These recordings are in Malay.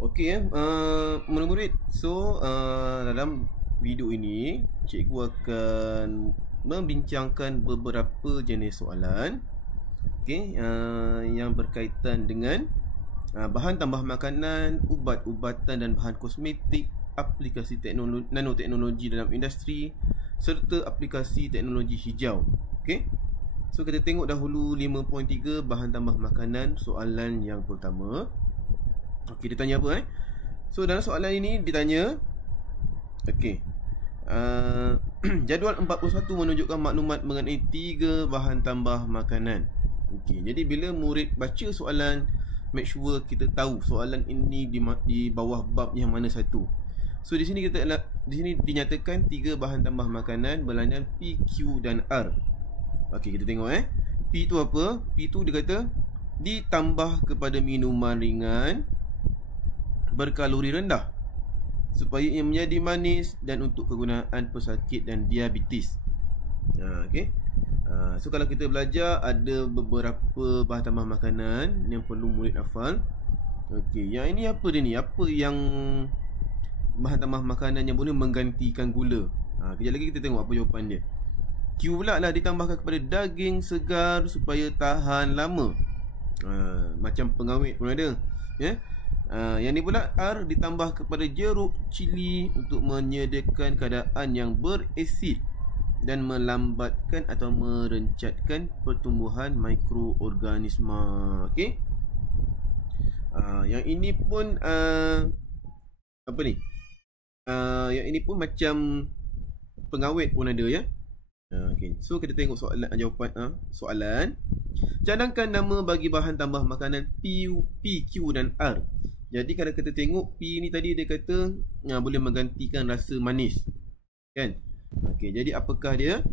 Okey murid-murid. So dalam video ini cikgu akan membincangkan beberapa jenis soalan yang berkaitan dengan bahan tambah makanan, ubat-ubatan dan bahan kosmetik, aplikasi nanoteknologi dalam industri serta aplikasi teknologi hijau. Okey. So kita tengok dahulu 5.3 bahan tambah makanan, soalan yang pertama. Okey, dia tanya apa So dalam soalan ini ditanya jadual 41 menunjukkan maklumat mengenai 3 bahan tambah makanan. Okey, jadi bila murid baca soalan, make sure kita tahu soalan ini di bawah bab yang mana satu. So di sini dinyatakan 3 bahan tambah makanan berlainan P, Q dan R. Okey, kita tengok P tu apa? P tu dia kata ditambah kepada minuman ringan berkalori rendah supaya ia menjadi manis dan untuk kegunaan pesakit dan diabetes. So kalau kita belajar ada beberapa bahan tambah makanan yang perlu murid hafal. Okey, yang ini apa dia ni? Apa yang bahan tambah makanan yang boleh menggantikan gula? Kejap lagi kita tengok apa jawapan dia. Q pula lah ditambahkan kepada daging segar supaya tahan lama. Macam pengawet pun ada. Yang ni pula R ditambah kepada jeruk cili untuk menyediakan keadaan yang berasid dan melambatkan atau merencatkan pertumbuhan mikroorganisma. Okey. Yang ini pun yang ini pun macam pengawet pun ada ya. Okey. So kita tengok jawapan soalan. Cadangkan nama bagi bahan tambah makanan P, Q dan R. Jadi kalau kita tengok P ni tadi dia kata boleh menggantikan rasa manis. Kan? Okey, jadi apakah dia?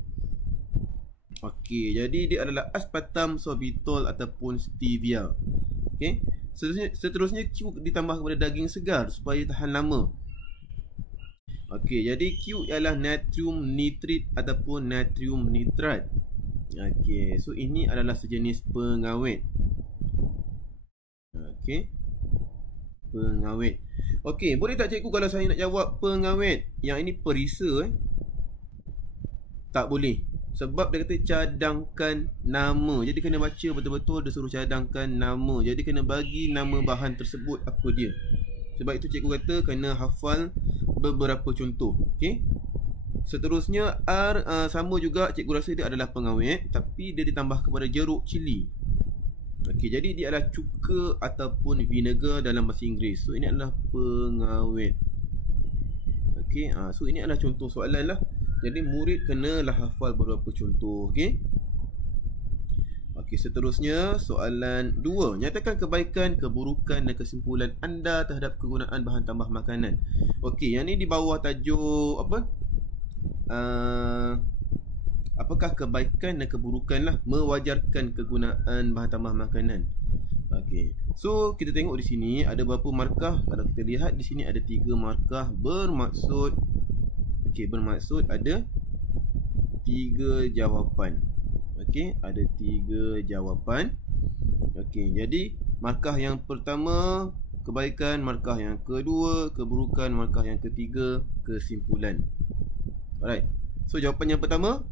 Okey, jadi dia adalah aspartam, sorbitol ataupun stevia. Okey. Seterusnya Q ditambah kepada daging segar supaya tahan lama. Okey, jadi Q ialah natrium nitrit ataupun natrium nitrat. Okey, so ini adalah sejenis pengawet. Okey. Pengawet. Okey, boleh tak cikgu kalau saya nak jawab pengawet? Yang ini perisa tak boleh. Sebab dia kata cadangkan nama. Jadi kena baca betul-betul, dia suruh cadangkan nama. Jadi kena bagi nama bahan tersebut apa dia. Sebab itu cikgu kata kena hafal beberapa contoh. Okey. Seterusnya R sama juga, cikgu rasa dia adalah pengawet tapi dia ditambah kepada jeruk cili. Okey, jadi dia adalah cuka ataupun vinegar dalam bahasa Inggeris. So ini adalah pengawet. Okey, so ini adalah contoh soalan lah. Jadi murid kenalah hafal beberapa contoh. Okey. Okey, seterusnya soalan 2. Nyatakan kebaikan, keburukan dan kesimpulan anda terhadap kegunaan bahan tambah makanan. Okey, yang ni di bawah tajuk apa? Apakah kebaikan dan keburukan lah mewajarkan kegunaan bahan tambah makanan. Okey. So kita tengok di sini ada berapa markah. Kalau kita lihat di sini ada 3 markah, bermaksud ada 3 jawapan. Okey, ada 3 jawapan. Okey, jadi markah yang pertama kebaikan, markah yang kedua keburukan, markah yang ketiga kesimpulan. Alright. So jawapan yang pertama,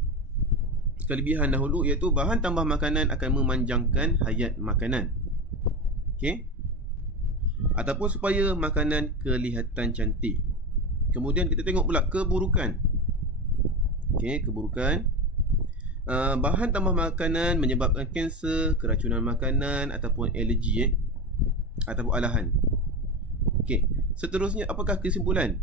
kelebihan dahulu, iaitu bahan tambah makanan akan memanjangkan hayat makanan. Okey. Ataupun supaya makanan kelihatan cantik. Kemudian kita tengok pula keburukan. Okey, keburukan. Bahan tambah makanan menyebabkan kanser, keracunan makanan ataupun alergi ataupun alahan. Okey. Seterusnya apakah kesimpulan?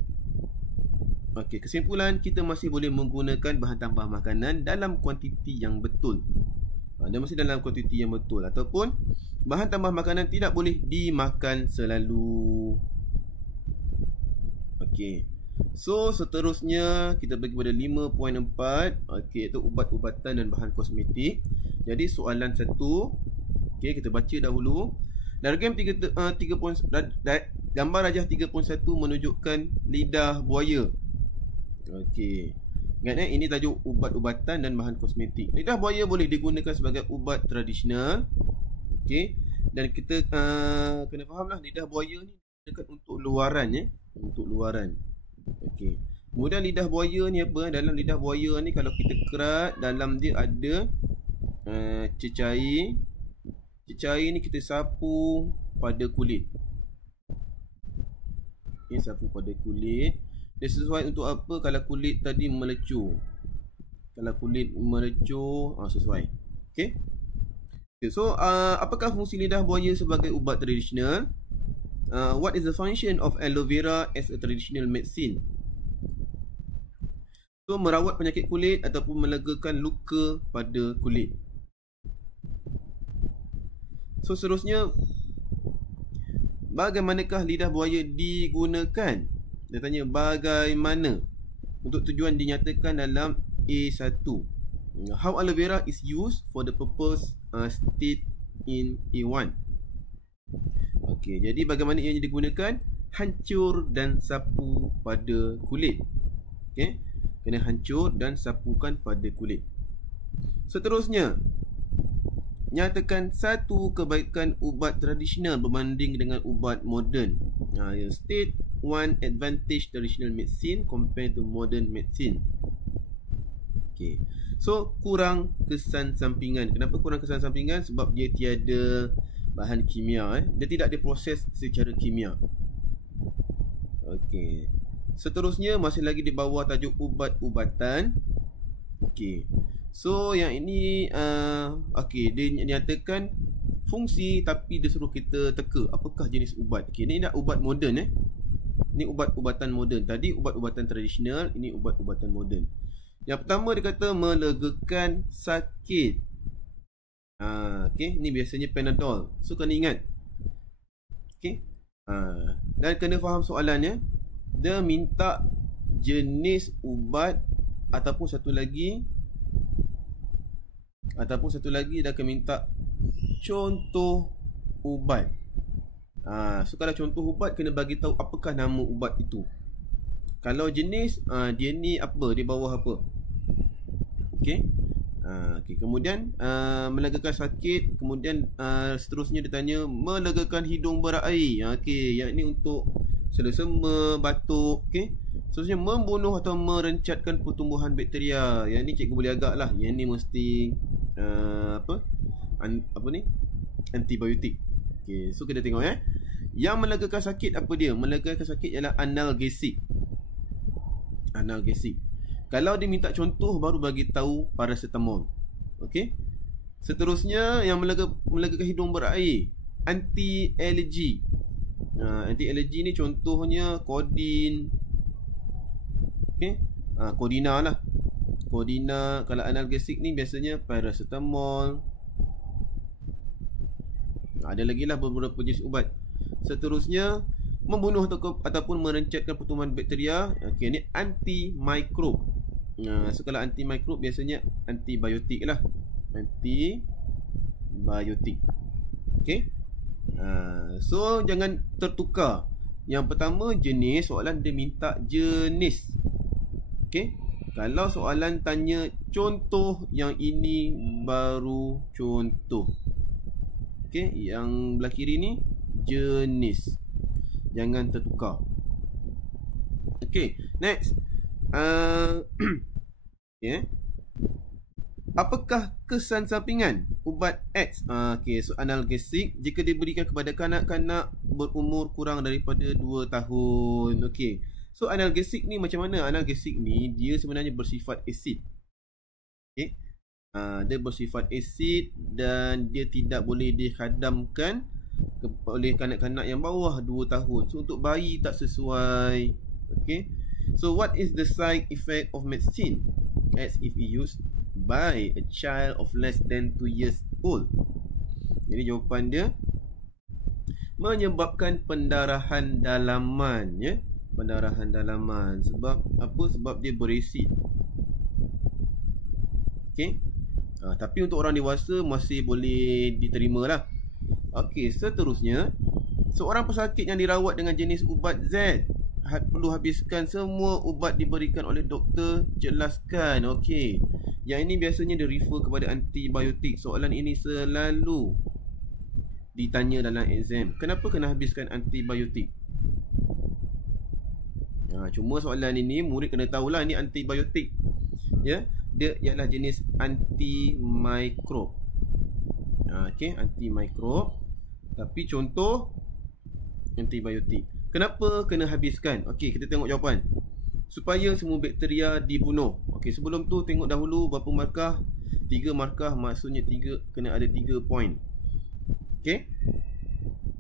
Okey, kesimpulan kita masih boleh menggunakan bahan tambah makanan dalam kuantiti yang betul. Dia mesti dalam kuantiti yang betul. Ataupun bahan tambah makanan tidak boleh dimakan selalu. Okey. So seterusnya kita pergi pada 5.4. Okey, itu ubat-ubatan dan bahan kosmetik. Jadi soalan 1. Okey, kita baca dahulu. Diagram gambar rajah 3.1 menunjukkan lidah buaya. Okey. Ingat ini tajuk ubat-ubatan dan bahan kosmetik. Lidah buaya boleh digunakan sebagai ubat tradisional. Okey. Dan kita kena fahamlah lidah buaya ni dekat untuk luaran ya, untuk luaran. Okey. Kemudian lidah buaya ni apa? Dalam lidah buaya ni kalau kita kerat, dalam dia ada cecair. Cecair ni kita sapu pada kulit. Okay, sapu pada kulit. Dia sesuai untuk apa? Kalau kulit tadi melecur. Kalau kulit melecur, sesuai. Okay. So, apakah fungsi lidah buaya sebagai ubat tradisional? What is the function of aloe vera as a traditional medicine? So, merawat penyakit kulit ataupun melegakan luka pada kulit. So, seterusnya, bagaimanakah lidah buaya digunakan? Dia tanya bagaimana. Untuk tujuan dinyatakan dalam A1. How aloe vera is used for the purpose stated in A1. Okey, jadi bagaimana ianya digunakan? Hancur dan sapu pada kulit. Okey, kena hancur dan sapukan pada kulit. Seterusnya, nyatakan satu kebaikan ubat tradisional berbanding dengan ubat moden. State one advantage traditional medicine compared to modern medicine. Okay. So, kurang kesan sampingan. Kenapa kurang kesan sampingan? Sebab dia tiada bahan kimia. Dia tidak diproses secara kimia. Okay. Seterusnya, masih lagi di bawah tajuk ubat-ubatan. Okay. So, yang ini okay, dia nyatakan fungsi tapi dia suruh kita teka apakah jenis ubat. Okay, ini nak ubat moden Ini ubat-ubatan moden. Tadi ubat-ubatan tradisional, ini ubat-ubatan moden. Yang pertama dia kata melegakan sakit. Okay, ini biasanya Panadol. So kena ingat. Okay. Dan kena faham soalannya. Dia minta jenis ubat ataupun satu lagi dia akan minta contoh ubat. So kalau contoh ubat kena bagi tahu apakah nama ubat itu. Kalau jenis dia ni apa, di bawah apa. Okey. Okay. Kemudian melegakan sakit. Kemudian seterusnya dia tanya melegakan hidung berair. Okey, yang ini untuk selesema, batuk. Okey. Seterusnya membunuh atau merencatkan pertumbuhan bakteria. Yang ni cikgu boleh agak lah. Yang ni mesti antibiotik. Okey, so kita tengok Yang melegakan sakit apa dia? Melegakan sakit ialah analgesik. Analgesik. Kalau dia minta contoh baru bagi tahu paracetamol. Okey. Seterusnya yang melegakan hidung berair, anti-alergi. Anti-alergi ni contohnya Codeine. Okey. Codina lah. Codina. Kalau analgesik ni biasanya paracetamol. Ada lagi lah beberapa jenis ubat. Seterusnya membunuh ataupun merencatkan pertumbuhan bakteria. Okey, ni anti-mikrob. So kalau anti-mikrob biasanya antibiotik lah. Antibiotik. Okey. So jangan tertukar. Yang pertama jenis, soalan dia minta jenis. Okey. Kalau soalan tanya contoh, yang ini baru contoh. Okey, yang belah kiri ni jenis. Jangan tertukar. Okey, next. Okay. Apakah kesan sampingan ubat X? Okey, so analgesik jika diberikan kepada kanak-kanak berumur kurang daripada 2 tahun. Okey. So analgesik ni macam mana? Analgesik ni dia sebenarnya bersifat asid. Okey. Dia bersifat asid dan dia tidak boleh dihadamkan oleh kanak-kanak yang bawah 2 tahun. So untuk bayi tak sesuai. Okay. So what is the side effect of medicine as if used by a child of less than 2 years old? Jadi jawapan dia menyebabkan pendarahan dalaman, pendarahan dalaman. Sebab apa? Sebab dia berasid. Okay. Tapi untuk orang dewasa masih boleh diterima lah. Okey, seterusnya, seorang pesakit yang dirawat dengan jenis ubat Z perlu habiskan semua ubat diberikan oleh doktor. Jelaskan. Okey, yang ini biasanya dia refer kepada antibiotik. Soalan ini selalu ditanya dalam exam. Kenapa kena habiskan antibiotik? Cuma soalan ini murid kena tahulah ni antibiotik. Ya, dia ialah jenis antimikrob. Okey, antimikrob. Tapi contoh antibiotik. Kenapa kena habiskan? Okey, kita tengok jawapan. Supaya semua bakteria dibunuh. Okey, sebelum tu tengok dahulu berapa markah. 3 markah, maksudnya 3 kena ada 3 point. Okey.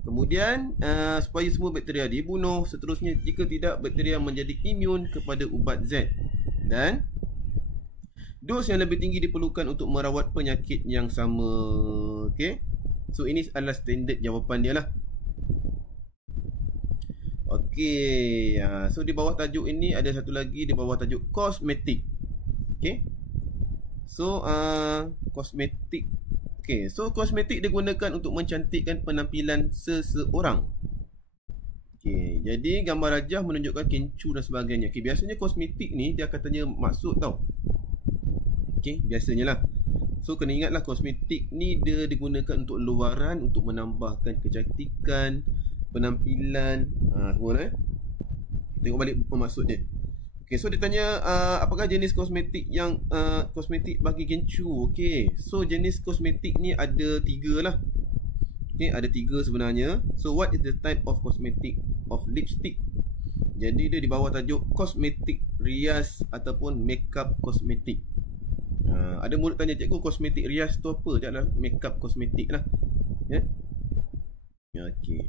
Kemudian supaya semua bakteria dibunuh. Seterusnya, jika tidak, bakteria menjadi imun kepada ubat Z. Dan dos yang lebih tinggi diperlukan untuk merawat penyakit yang sama. Okey. So ini adalah standard jawapan dia lah. Okey. So di bawah tajuk ini ada satu lagi, di bawah tajuk kosmetik. Okey. So kosmetik. Okey, so kosmetik digunakan untuk mencantikkan penampilan seseorang. Okey, jadi gambar rajah menunjukkan kencur dan sebagainya. Okey, biasanya kosmetik ni dia akan tanya maksud tau. Okey, biasanya lah. So kena ingatlah kosmetik ni dia digunakan untuk luaran, untuk menambahkan kecantikan, penampilan, semua Tengok balik maksud dia. Okay, so dia tanya apakah jenis kosmetik yang kosmetik bagi kencur. Okay, so jenis kosmetik ni ada 3 lah. Okay, ada 3 sebenarnya. So what is the type of cosmetic of lipstick? Jadi dia di bawah tajuk kosmetik rias ataupun makeup kosmetik. Ada murid tanya, cikgu kosmetik rias tu apa? Dia adalah makeup kosmetik lah. Yeah? Okay.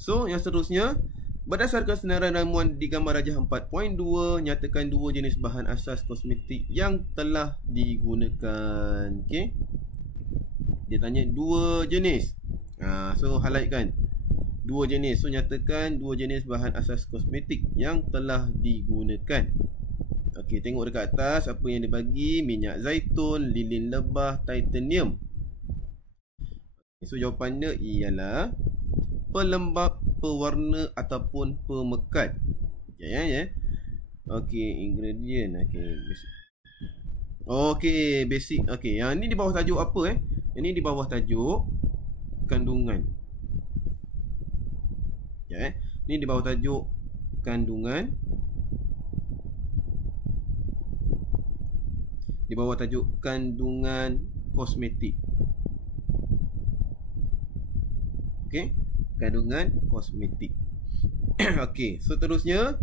So yang seterusnya, berdasarkan senarai ramuan di gambar rajah 4.2, nyatakan 2 jenis bahan asas kosmetik yang telah digunakan. Okey. Dia tanya 2 jenis. So highlightkan 2 jenis. So nyatakan 2 jenis bahan asas kosmetik yang telah digunakan. Okey, tengok dekat atas apa yang dibagi. Minyak zaitun, lilin lebah, titanium. So jawapannya ialah pelembap, pewarna ataupun pemekat. Ya. Okey, ingredient. Okey, basic. Okey, yang ni di bawah tajuk apa Yang ni di bawah tajuk kandungan. Ya, ni di bawah tajuk kandungan. Di bawah tajuk kandungan kosmetik. Okey, kandungan kosmetik. Okey, seterusnya,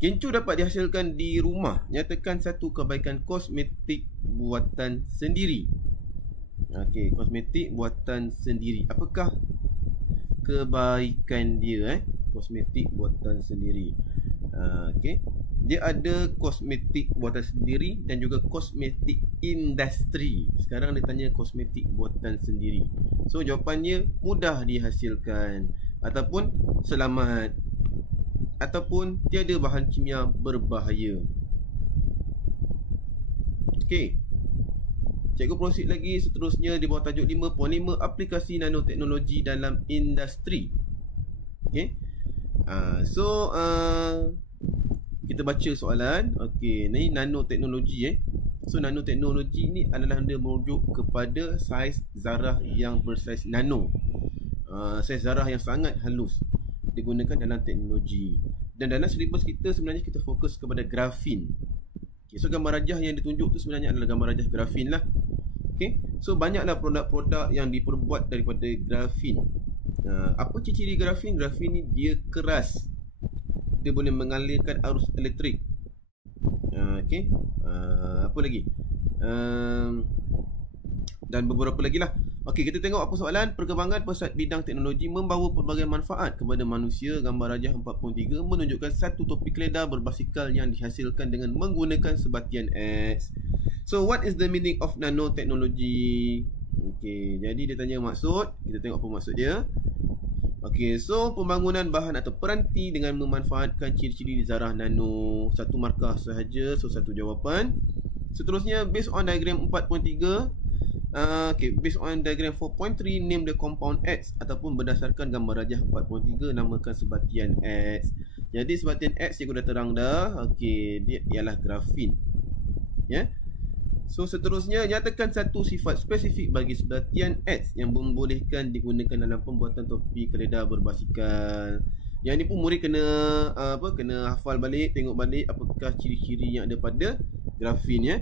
kencur dapat dihasilkan di rumah. Nyatakan satu kebaikan kosmetik buatan sendiri. Okey, kosmetik buatan sendiri. Apakah kebaikan dia kosmetik buatan sendiri? Okey, dia ada kosmetik buatan sendiri dan juga kosmetik industri. Sekarang dia tanya kosmetik buatan sendiri. So jawapannya mudah dihasilkan, ataupun selamat, ataupun tiada bahan kimia berbahaya. Okey, cikgu proceed lagi. Seterusnya di bawah tajuk 5.5, aplikasi nanoteknologi dalam industri. Okey. Kita baca soalan. Okey, ni nanoteknologi So nanoteknologi ni adalah dia merujuk kepada saiz zarah yang bersaiz nano. Saiz zarah yang sangat halus digunakan dalam teknologi. Dan dalam silibus kita sebenarnya kita fokus kepada grafin. Okay, so gambar rajah yang ditunjuk tu sebenarnya adalah gambar rajah grafin lah. Okay, so banyaklah produk-produk yang diperbuat daripada grafin. Apa ciri-ciri grafin? Grafin ni dia keras. Dia boleh mengalirkan arus elektrik. Okay. Apa lagi? Dan beberapa lagi lah. Okey, kita tengok apa soalan. Perkembangan pesat bidang teknologi membawa pelbagai manfaat kepada manusia. Gambar rajah 4.3 menunjukkan satu topi keledar berbasikal yang dihasilkan dengan menggunakan sebatian X. So what is the meaning of nanotechnology? Okey, jadi dia tanya maksud. Kita tengok apa maksud dia. Okey, so pembangunan bahan atau peranti dengan memanfaatkan ciri-ciri zarah nano. Satu markah sahaja, so satu jawapan. Seterusnya, based on diagram 4.3, okay, based on diagram 4.3, name the compound X. Ataupun berdasarkan gambar rajah 4.3, namakan sebatian X. Jadi sebatian X cikgu dah terang dah. Okey, dia ialah grafin. Ya. So seterusnya, nyatakan satu sifat spesifik bagi sebatian X yang membolehkan digunakan dalam pembuatan topi keledar berbasikal. Yang ni pun murid kena kena hafal balik, tengok balik apakah ciri-ciri yang ada pada grafin ya.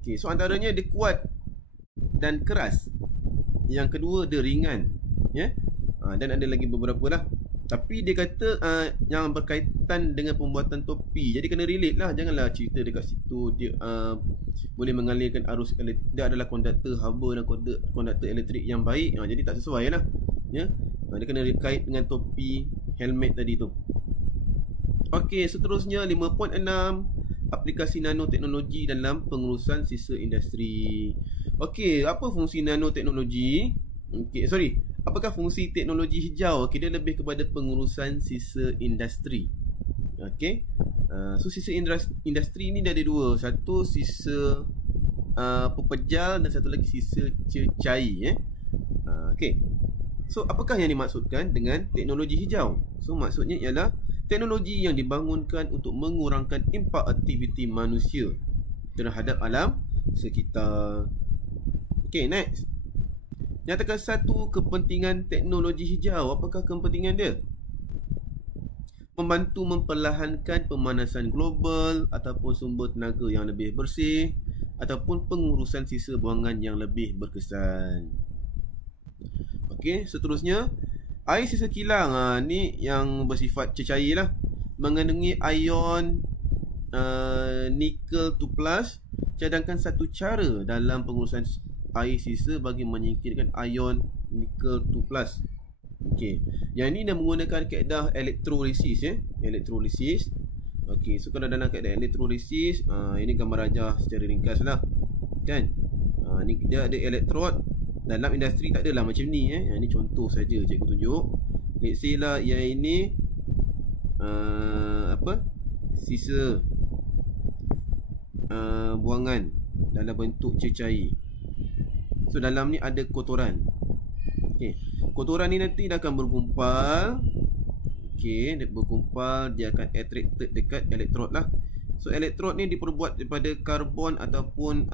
Okey, so antaranya dia kuat dan keras. Yang kedua dia ringan ya. Dan ada lagi beberapa lah. Tapi dia kata yang berkaitan dengan pembuatan topi. Jadi kena relate lah. Janganlah cerita dekat situ dia boleh mengalirkan arus elektrik. Dia adalah konduktor haba dan konduktor elektrik yang baik. Jadi tak sesuai lah ya. Dia kena kait dengan topi, helmet tadi tu. Okey, seterusnya 5.6, aplikasi nanoteknologi dalam pengurusan sisa industri. Okey, apa fungsi nanoteknologi? Apakah fungsi teknologi hijau? Dia lebih kepada pengurusan sisa industri. Okey. So sisa industri ni dia ada dua. Satu sisa pepejal dan satu lagi sisa cecair okey. So apakah yang dimaksudkan dengan teknologi hijau? So maksudnya ialah teknologi yang dibangunkan untuk mengurangkan impak aktiviti manusia terhadap alam sekitar. Okey, next. Nyatakan satu kepentingan teknologi hijau. Apakah kepentingan dia? Membantu memperlahankan pemanasan global ataupun sumber tenaga yang lebih bersih ataupun pengurusan sisa buangan yang lebih berkesan. Okey, seterusnya air sisa kilang. Ni yang bersifat cecair lah. Mengandungi ion nickel 2+. Cadangkan satu cara dalam pengurusan air sisa bagi menyingkirkan ion nickel 2+. Okey. Yang ni dah menggunakan kaedah elektrolisis ya. Elektrolisis. Okey, so kalau dalam kaedah elektrolisis, ini gambar rajah secara ringkas lah. Kan? Ni dia ada elektrod. Dalam industri tak adalah macam ni Yang ni contoh saja cikgu tunjuk. Let's say lah yang ini sisa buangan dalam bentuk cecair. So dalam ni ada kotoran. Okey. Kotoran ni nanti dah akan bergumpal. Okey, dia bergumpal, dia akan attracted dekat elektrod lah. So elektrod ni diperbuat daripada karbon ataupun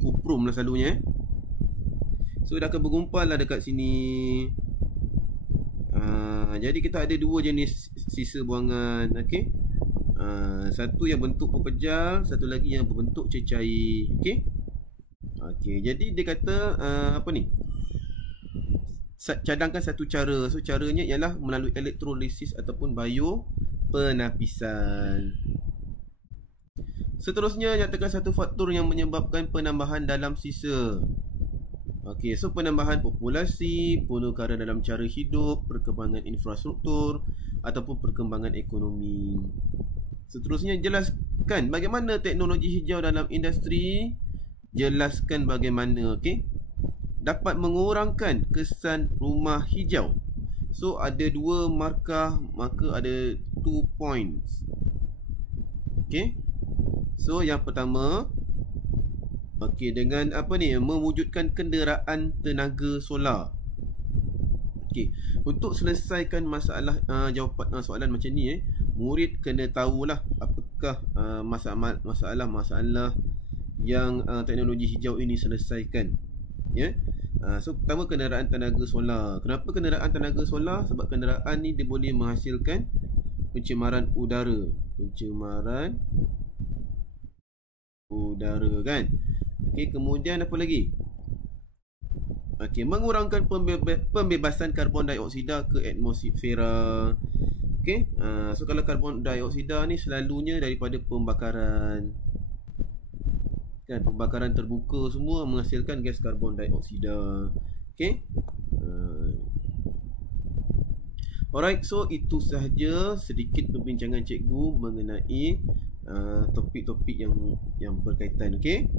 kuprum lah selalunya So dah akan bergumpal lah dekat sini. Jadi kita ada dua jenis sisa buangan. Okey. Satu yang bentuk pepejal, satu lagi yang berbentuk cecair. Okey. Okey, jadi dia kata cadangkan satu cara. So caranya ialah melalui elektrolisis ataupun biopenapisan. Seterusnya, nyatakan satu faktor yang menyebabkan penambahan dalam sisa. Okey, so penambahan populasi, penukaran dalam cara hidup, perkembangan infrastruktur ataupun perkembangan ekonomi. Seterusnya, jelaskan bagaimana teknologi hijau dalam industri. Jelaskan bagaimana, okey, dapat mengurangkan kesan rumah hijau. So ada dua markah, maka ada 2 points. Okey. So yang pertama, okey, dengan mewujudkan kenderaan tenaga solar. Okey, untuk selesaikan masalah jawapan soalan macam ni murid kena tahulah apakah masalah yang teknologi hijau ini selesaikan. So pertama, kenderaan tenaga solar. Kenapa kenderaan tenaga solar? Sebab kenderaan ni dia boleh menghasilkan pencemaran udara. Pencemaran udara kan. Okey, kemudian apa lagi? Okey, mengurangkan pembebasan karbon dioksida ke atmosfera. Okey, so kalau karbon dioksida ni selalunya daripada pembakaran. Kan, pembakaran terbuka semua menghasilkan gas karbon dioksida. Okey. Alright, so itu sahaja sedikit perbincangan cikgu mengenai topik-topik yang berkaitan. Okey.